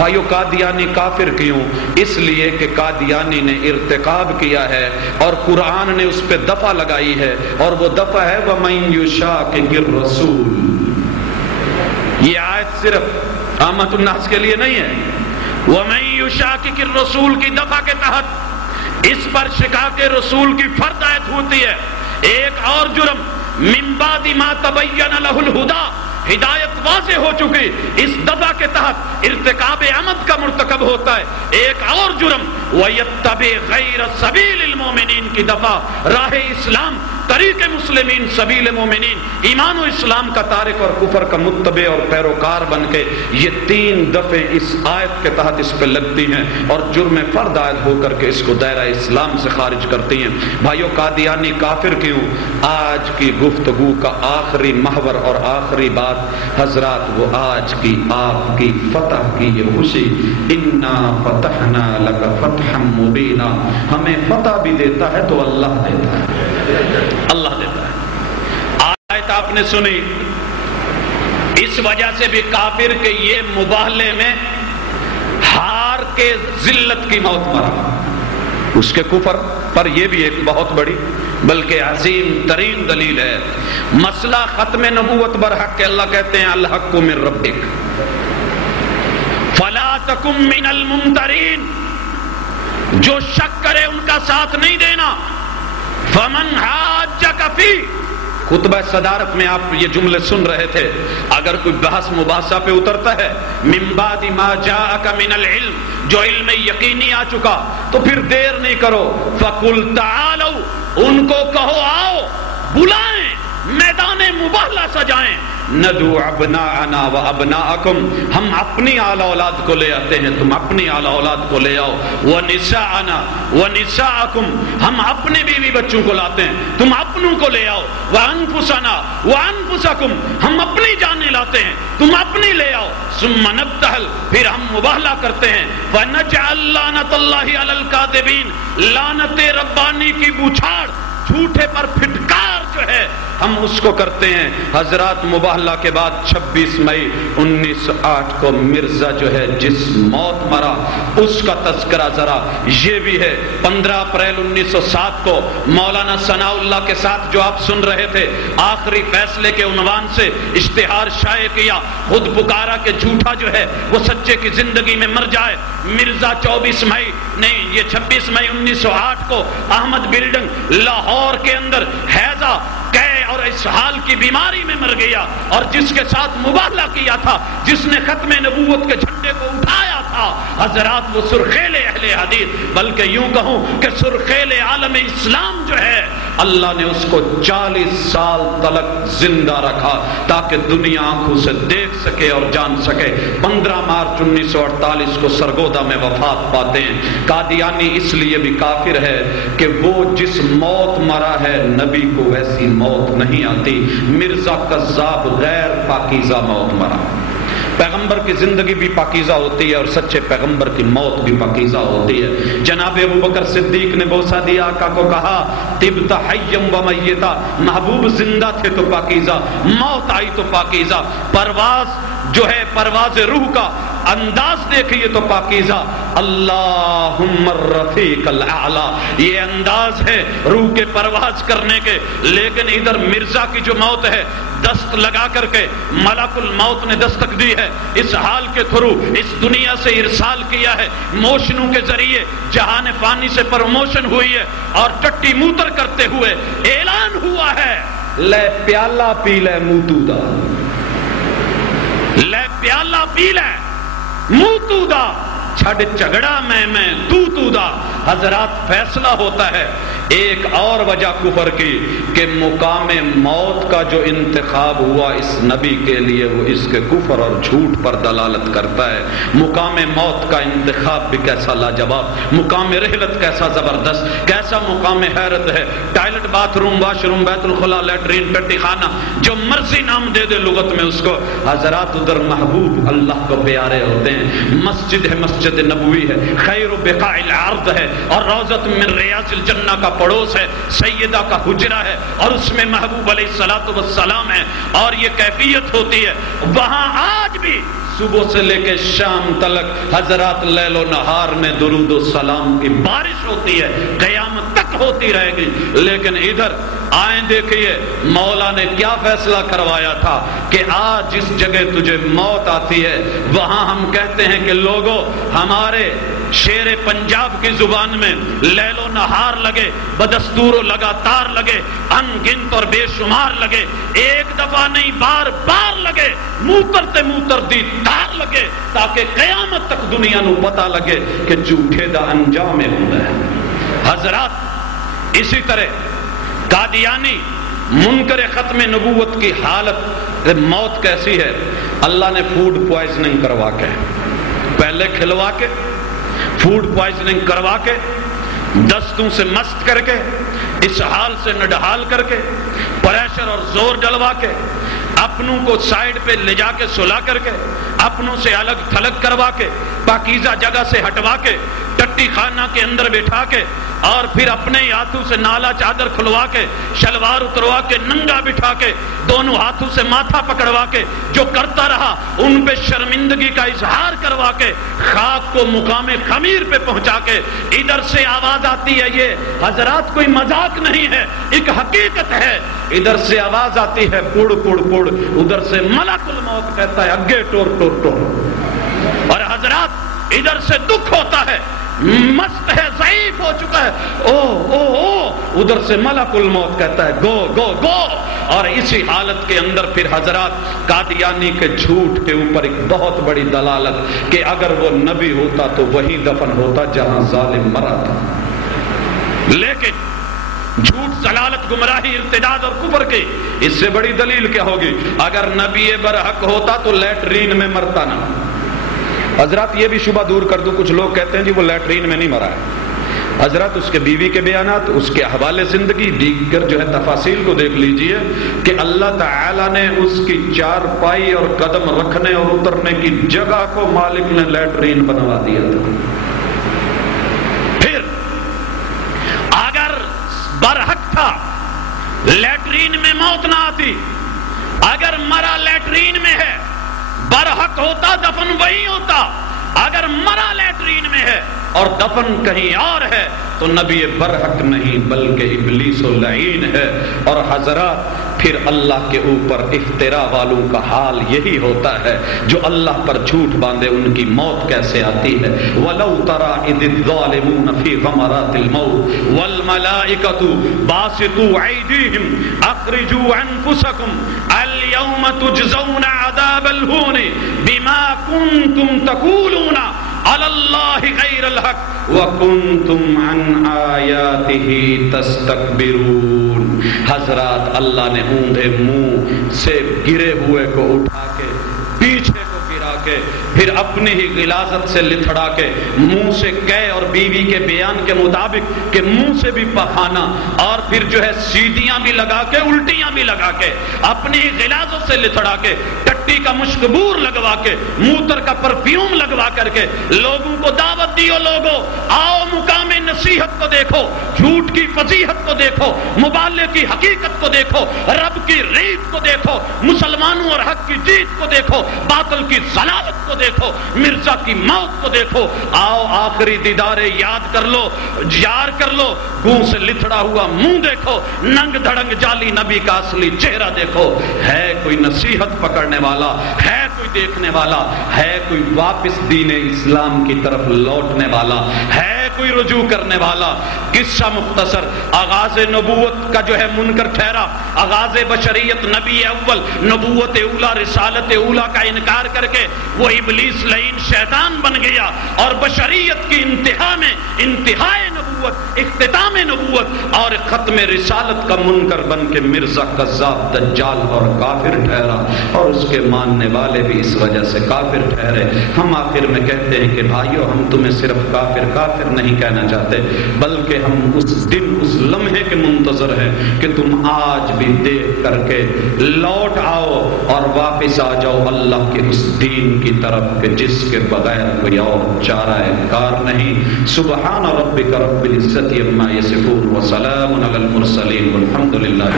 بھائیو قادیانی کافر کیوں؟ اس لیے کہ قادیانی نے ارتکاب کیا ہے اور قرآن نے اس پہ دفع لگائی ہے، اور وہ دفع ہے وَمَن يُشَاقِقِ الرَّسُولِ۔ یہ آیت صرف عامۃ الناس کے لیے نہیں ہے، وَمَن يُشَاقِقِ الرَّسُولِ کی دفع کے تحت اس پر شقاق رسول کی فرد آیت ہوتی ہے۔ ایک اور جرم مِن بَعْدِ مَا تَبَيَّنَ لَهُ الْهُدَىٰ، ہدایت واضح ہو چکی، اس دفع کے تحت ارتکاب عمد کا مرتکب ہوتا ہے۔ ایک اور جرم وَيَتَّبِعْ غَيْرَ سَبِيلِ الْمُؤْمِنِينَ کی دفع، راہ اسلام، طریق مسلمین، سبیل مومنین، ایمان و اسلام کا تارک اور کفر کا متبع اور پیروکار بن کے، یہ تین دفعے اس آیت کے تحت اس پہ لگتی ہیں اور جرم فرد عائد ہو کر کے اس کو دائرہ اسلام سے خارج کرتی ہیں۔ بھائیو قادیانی کافر کیوں؟ آج کی گفتگو کا آخری محور اور آخری بات حضرات وہ آج کی آپ کی فتح کی یہ خوشی، اِنَّا فَتَحْنَا لَكَ فَتْحًا مُبِينًا، ہمیں فتح بھی دیتا ہے تو اللہ دیتا ہے، اللہ دیتا ہے۔ آیت آپ نے سنی، اس وجہ سے بھی کافر کے یہ مباہلے میں ہار کے ذلت کی موت مرا، اس کے کفر پر یہ بھی ایک بہت بڑی بلکہ عظیم ترین دلیل ہے۔ مسئلہ ختم نبوت برحق کہ اللہ کہتے ہیں الحق من ربک فلا تکن من الممترین، جو شک کرے ان کا ساتھ نہیں دینا۔ فمن حاجک فی، خطبہ صدارت میں آپ یہ جملے سن رہے تھے، اگر کوئی بحث مباحثہ پہ اترتا ہے من بعد ما جاءک من العلم، جو علم یقینی آ چکا، تو پھر دیر نہیں کرو، فقل تعالوا، ان کو کہو آؤ، بلائیں، میدان مباہلہ سجائیں، ندعو ابناءنا و ابناءکم، ہم اپنی اعلی اولاد کو لے آتے ہیں، تم اپنی اعلی اولاد کو لے آؤ، ونساءنا ونساءکم، ہم اپنے بیوی بچوں کو لاتے ہیں، تم اپنوں کو لے آؤ، وانفسنا وانفسکم، ہم اپنی جانیں لاتے ہیں، تم اپنی لے آؤ، ثم نبتہل، پھر ہم مباہلہ کرتے ہیں، فنجعل لعنت اللہ علی الکاذبین، لعنت ربانی کی بوچھاڑ، جھوٹے پر پھٹکار جو ہے ہم اس کو کرتے ہیں۔ حضرات مباہلہ کے بعد 26 مئی 1908 کو مرزا جو ہے جس موت مرا اس کا تذکرہ ذرا یہ بھی ہے۔ 15 اپریل 1907 کو مولانا ثناء اللہ کے ساتھ جو آپ سن رہے تھے، آخری فیصلے کے عنوان سے اشتہار شائع کیا، خود پکارا کہ جھوٹا جو ہے وہ سچے کی زندگی میں مر جائے۔ مرزا 24 مئی نہیں، یہ 26 مئی 1908 کو احمد بلڈنگ لاہور کے اندر حیضہ قے اور اسہال کی بیماری میں مر گیا، اور جس کے ساتھ مباہلہ کیا تھا، جس نے ختم نبوت کے جھنڈے کو اٹھایا تھا، حضرات وہ سرخیل اہل حدیث، بلکہ یوں کہوں کہ سرخیل عالم اسلام جو ہے، اللہ نے اس کو 40 سال تلک زندہ رکھا تاکہ دنیا آنکھوں سے دیکھ سکے اور جان سکے۔ 15 مارچ 1948 کو سرگودا میں وفات پاتے ہیں۔ قادیانی اس لیے بھی کافر ہے کہ وہ جس موت مرا ہے نبی کو ویسی موت نہیں آتی۔ مرزا کذاب غیر پاکیزہ موت مرا۔ پیغمبر کی زندگی بھی پاکیزہ ہوتی ہے اور سچے پیغمبر کی موت بھی پاکیزہ ہوتی ہے۔ جناب ابوبکر صدیق نے بوسہ دیا، آقا کو کہا طبت حیا و میتا، محبوب زندہ تھے تو پاکیزہ، موت آئی تو پاکیزہ۔ پرواز جو ہے پرواز روح کا انداز دیکھیے تو پاکیزہ، اللہم الرفیق الاعلی، یہ انداز ہے روح کے پرواز کرنے کے۔ لیکن ادھر مرزا کی جو موت ہے، دست لگا کر کے ملک الموت نے دستک دی ہے، اس حال کے تھرو اس دنیا سے ارسال کیا ہے، موشنوں کے ذریعے جہان فانی سے پروموشن ہوئی ہے، اور ٹٹی موتر کرتے ہوئے اعلان ہوا ہے لے پیالہ پی لے موتو دا، لے پیالہ پی لے موتو دا، چھڑ جھگڑا میں تو دا۔ حضرات فیصلہ ہوتا ہے ایک اور وجہ کفر کی کہ مقام موت کا جو انتخاب ہوا اس نبی کے لیے وہ اس کے کفر اور جھوٹ پر دلالت کرتا ہے۔ مقام موت کا انتخاب بھی کیسا لاجواب، مقام رحلت کیسا زبردست، کیسا مقام حیرت ہے۔ Toilet, bath room, wash room, بیت الخلا، لیٹرین، ٹٹی خانہ، جو مرضی نام دے دے لغت میں اس کو۔ حضرات ادھر محبوب اللہ کو پیارے ہوتے ہیں، مسجد ہے، مسجد نبوی ہے، خیر و بقاء الارض ہے، اور روضۃ من ریاض الجنہ کا پڑوس ہے، سیدہ کا حجرہ ہے، اور اس میں محبوب علیہ الصلوۃ والسلام ہے، اور یہ کیفیت ہوتی ہے۔ وہاں آج بھی صبح سے لے کے شام تلک حضرات لیل و نہار میں درود و سلام کی بارش ہوتی ہے، قیامت تک ہوتی رہے گی۔ لیکن ادھر آئیں دیکھیے مولا نے کیا فیصلہ کروایا تھا کہ آج جس جگہ تجھے موت آتی ہے وہاں ہم کہتے ہیں کہ لوگوں ہمارے شیر پنجاب کی زبان میں لیل و نہار لگے، بدستور و لگاتار لگے، ان گنت اور بے شمار لگے، ایک دفعہ نہیں بار بار لگے، موترتے موتردی تار لگے، تاکہ قیامت تک دنیا نو پتہ لگے کہ جھوٹے دا انجام ہوندا ہے۔ حضرات اسی طرح قادیانی منکر ختم نبوت کی حالت موت کیسی ہے؟ اللہ نے فوڈ پوائزننگ کروا کے، پہلے کھلوا کے، فوڈ پوائزننگ کروا کے، دستوں سے مست کر کے، اس حال سے نڈحال کر کے، پریشر اور زور ڈلوا کے، اپنوں کو سائیڈ پہ لے جا کے سلا کر کے، اپنوں سے الگ تھلگ کروا کے، پاکیزہ جگہ سے ہٹوا کے، ٹٹی خانہ کے اندر بٹھا کے، اور پھر اپنے ہاتھوں سے نالا چادر کھلوا کے، شلوار اتروا کے، ننگا بٹھا کے، دونوں ہاتھوں سے ماتھا پکڑوا کے، جو کرتا رہا ان پہ شرمندگی کا اظہار کروا کے، خاک کو مقام خمیر پہ پہنچا کے، ادھر سے آواز آتی ہے، یہ حضرات کوئی مذاق نہیں ہے، ایک حقیقت ہے، ادھر سے آواز آتی ہے پڑ پڑ پڑ، ادھر سے ملک الموت کہتا ہے اگے ٹور ٹور ٹور، اور حضرات ادھر سے دکھ ہوتا ہے، مست ہے، ضعیف ہو چکا ہے، او او او، ادھر سے ملک الموت کہتا ہے گو گو گو، اور اسی حالت کے اندر پھر حضرات قادیانی کے جھوٹ کے اوپر ایک بہت بڑی دلالت کہ اگر وہ نبی ہوتا تو وہی دفن ہوتا جہاں ظالم مرا تھا۔ لیکن جھوٹ، ضلالت، گمراہی، ارتداد اور کفر کی اس سے بڑی دلیل کیا ہوگی؟ اگر نبی برحق ہوتا تو لیٹرین میں مرتا نہ۔ حضرات یہ بھی شبہ دور کر دوں، کچھ لوگ کہتے ہیں جی وہ لیٹرین میں نہیں مرا ہے۔ حضرات اس کے بیوی کے بیانات، اس کے حوالے زندگی، دیگر جو ہے تفاصیل کو دیکھ لیجئے کہ اللہ تعالی نے اس کی چار پائی اور قدم رکھنے اور اترنے کی جگہ کو مالک نے لیٹرین بنوا دیا تھا۔ پھر اگر برحق تھا لیٹرین میں موت نہ آتی، اگر مرا لیٹرین میں ہے برحق ہوتا دفن وہی ہوتا، اگر مرا لیٹرین میں ہے اور دفن کہیں اور ہے تو نبی برحق نہیں بلکہ ابلیس و لعین ہے۔ اور حضرات پھر اللہ کے اوپر افتراء والوں کا حال یہی ہوتا ہے، جو اللہ پر جھوٹ باندھے ان کی موت کیسے آتی ہے۔ وَلَوْ تَرَى إِذِ الظَّالِمُونَ فِي غَمَرَاتِ الْمَوْتِ وَالْمَلَائِكَةُ بَاسِطُو أَيْدِيهِمْ أَخْرِجُوا أَنفُسَكُمْ الْيَوْمَ تُجْزَوْنَ عَذَابَ الْهُونِ بِمَا كُنْتُمْ تَقُولُونَ عَلَى اللَّهِ غَيْرَ الْحَقِّ وَكُنْتُمْ عَنْ آيَاتِهِ تَسْتَكْبِرُونَ۔ حضرات اللہ نے اوندھے منہ سے گرے ہوئے کو اٹھا کے، پیچھے کو گرا کے، پھر اپنی ہی غلاظت سے لتھڑا کے، منہ سے کہے اور بیوی کے بیان کے مطابق کہ منہ سے بھی پخانا، اور پھر جو ہے سیدیاں بھی لگا کے، الٹیاں بھی لگا کے، اپنی ہی غلاظت سے لتھڑا کے، ٹٹی کا مشکبور لگوا کے، موتر کا پرفیوم لگوا کر کے لوگوں کو دعوت دیو، لوگوں آؤ مقام نصیحت کو دیکھو، جھوٹ کی فضیحت کو دیکھو، مبالغے کی حقیقت کو دیکھو، رب کی ریت کو دیکھو، مسلمانوں اور حق کی جیت کو دیکھو، باطل کی ضلالت کو دیکھو، مرزا کی موت کو دیکھو، آؤ آخری دیدار یاد کر لو، یار کر لو، گوں سے لتھڑا ہوا منہ دیکھو، ننگ دھڑنگ جعلی نبی کا اصلی چہرہ دیکھو۔ ہے کوئی نصیحت پکڑنے والا، ہے کوئی دیکھنے والا، ہے کوئی واپس دین اسلام کی طرف لوٹنے والا، ہے کوئی رجوع کرنے والا؟ قصہ مختصر، آغاز نبوت کا جو ہے منکر ٹھہرا، آغاز بشریت، نبی اول، نبوت اولا، رسالت اولا کا انکار کر کے وہ ابلیس لعین شیطان بن گیا، اور بشریت کی انتہا میں انتہائے نبوت، اختتام نبوت اور ختم رسالت کا منکر بن کے مرزا کذاب، دجال اور کافر ٹھہرا، اور اس کے ماننے والے بھی اس وجہ سے کافر ٹھہرے۔ ہم آخر میں کہتے ہیں کہ بھائیو، ہم تمہیں صرف کافر کافر نہیں کہنا چاہتے، بلکہ ہم اس دن، اس لمحے کے منتظر ہیں کہ تم آج بھی دیکھ کر کے لوٹ آؤ اور واپس آ جاؤ اللہ کے اس دین کی طرف کہ جس کے بغیر کوئی اور چارہ کار نہیں۔ سبحان ربک رب العزت عما یصفون وسلام علی المرسلین والحمد للہ۔